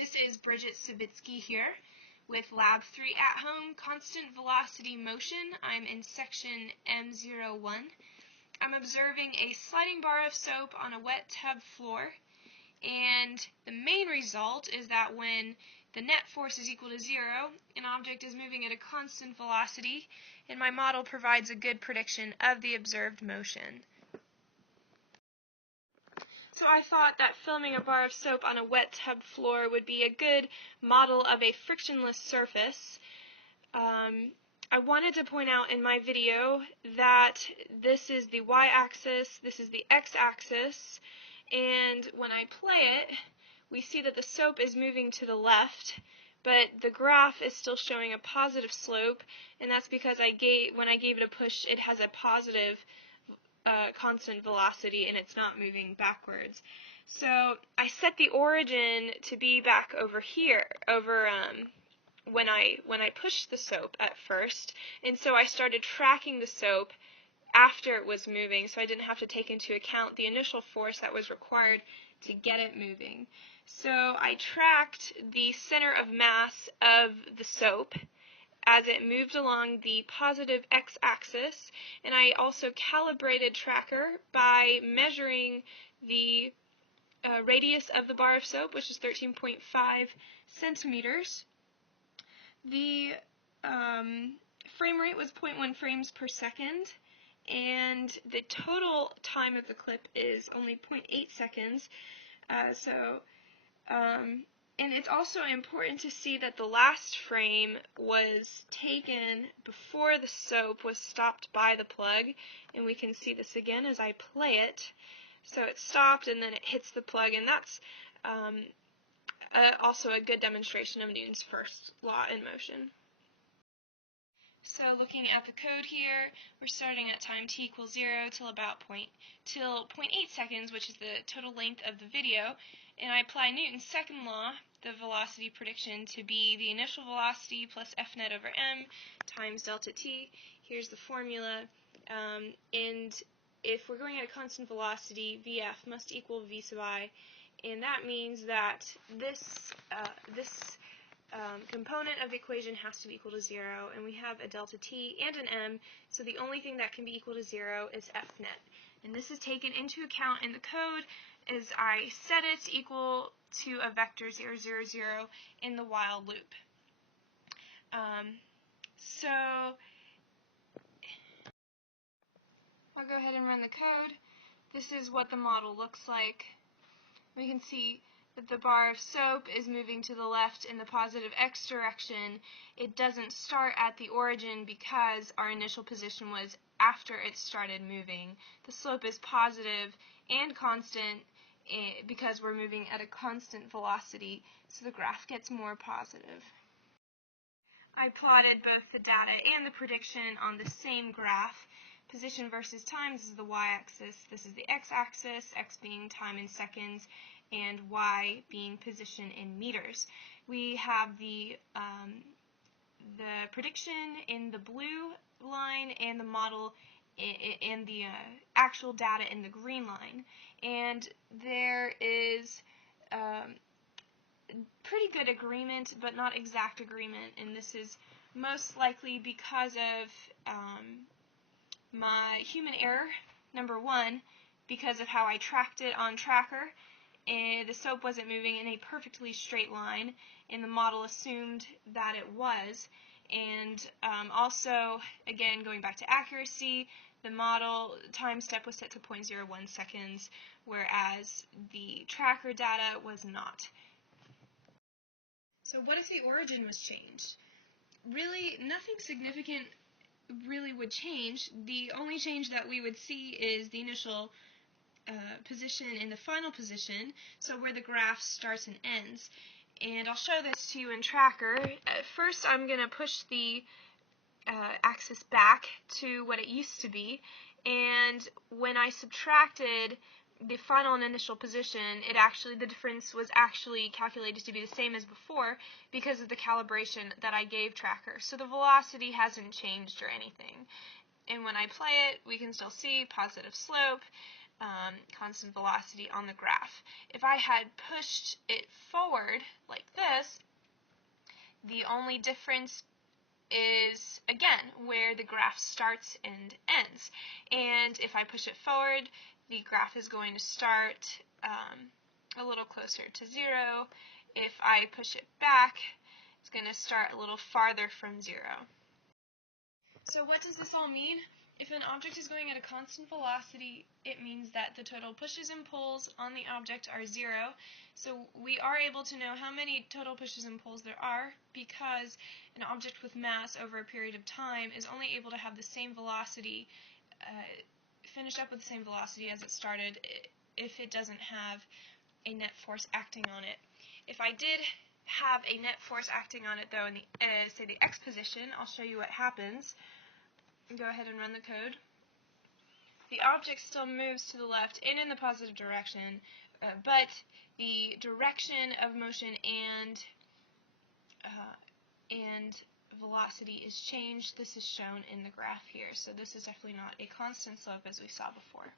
This is Bridget Savitsky here with Lab 3 at Home, Constant Velocity Motion. I'm in section M01. I'm observing a sliding bar of soap on a wet tub floor, and the main result is that when the net force is equal to 0, an object is moving at a constant velocity, and my model provides a good prediction of the observed motion. So I thought that filming a bar of soap on a wet tub floor would be a good model of a frictionless surface. I wanted to point out in my video that this is the y-axis, this is the x-axis, and when I play it, we see that the soap is moving to the left, but the graph is still showing a positive slope, and that's because when I gave it a push, it has a positive constant velocity and it's not moving backwards. So I set the origin to be back over here, when I pushed the soap at first, and so I started tracking the soap after it was moving, so I didn't have to take into account the initial force that was required to get it moving. So I tracked the center of mass of the soap as it moved along the positive x-axis, and I also calibrated tracker by measuring the radius of the bar of soap, which is 13.5 centimeters. The frame rate was 0.1 frames per second, and the total time of the clip is only 0.8 seconds. And it's also important to see that the last frame was taken before the soap was stopped by the plug, and we can see this again as I play it. So it stopped and then it hits the plug, and that's also a good demonstration of Newton's first law in motion. So looking at the code here, we're starting at time t equals 0 till 0.8 seconds, which is the total length of the video, and I apply Newton's second law, the velocity prediction, to be the initial velocity plus F net over m times delta t. Here's the formula, and if we're going at a constant velocity, Vf must equal V sub I, and that means that this component of the equation has to be equal to 0, and we have a delta t and an m, so the only thing that can be equal to 0 is F net. And this is taken into account in the code as I set it equal to a vector 0, 0, 0 in the while loop. So I'll go ahead and run the code. This is what the model looks like. We can see that the bar of soap is moving to the left in the positive x direction. It doesn't start at the origin because our initial position was after it started moving. The slope is positive and constant because we're moving at a constant velocity, so the graph gets more positive. I plotted both the data and the prediction on the same graph. Position versus time, this is the y-axis, this is the x-axis, x being time in seconds, and y being position in meters. We have the prediction in the blue line and the model and the actual data in the green line. And there is pretty good agreement, but not exact agreement, and this is most likely because of my human error, number one, because of how I tracked it on tracker. The soap wasn't moving in a perfectly straight line, and the model assumed that it was. And also, again, going back to accuracy, the model time step was set to 0.01 seconds, whereas the tracker data was not. So what if the origin was changed? Really, nothing significant really would change. The only change that we would see is the initial position and the final position, so where the graph starts and ends. And I'll show this to you in tracker. First, I'm going to push the axis back to what it used to be, and when I subtracted the final and initial position, the difference was actually calculated to be the same as before because of the calibration that I gave tracker. So the velocity hasn't changed or anything. And when I play it, we can still see positive slope. constant velocity on the graph. If I had pushed it forward like this, the only difference is, again, where the graph starts and ends. And if I push it forward, the graph is going to start a little closer to 0. If I push it back, it's going to start a little farther from 0. So what does this all mean? If an object is going at a constant velocity, it means that the total pushes and pulls on the object are 0. So we are able to know how many total pushes and pulls there are because an object with mass over a period of time is only able to have the same velocity, finish up with the same velocity as it started if it doesn't have a net force acting on it. If I did have a net force acting on it, though, in the, say the x position, I'll show you what happens. Go ahead and run the code. The object still moves to the left and in the positive direction, but the direction of motion and velocity is changed. This is shown in the graph here, so this is definitely not a constant slope as we saw before.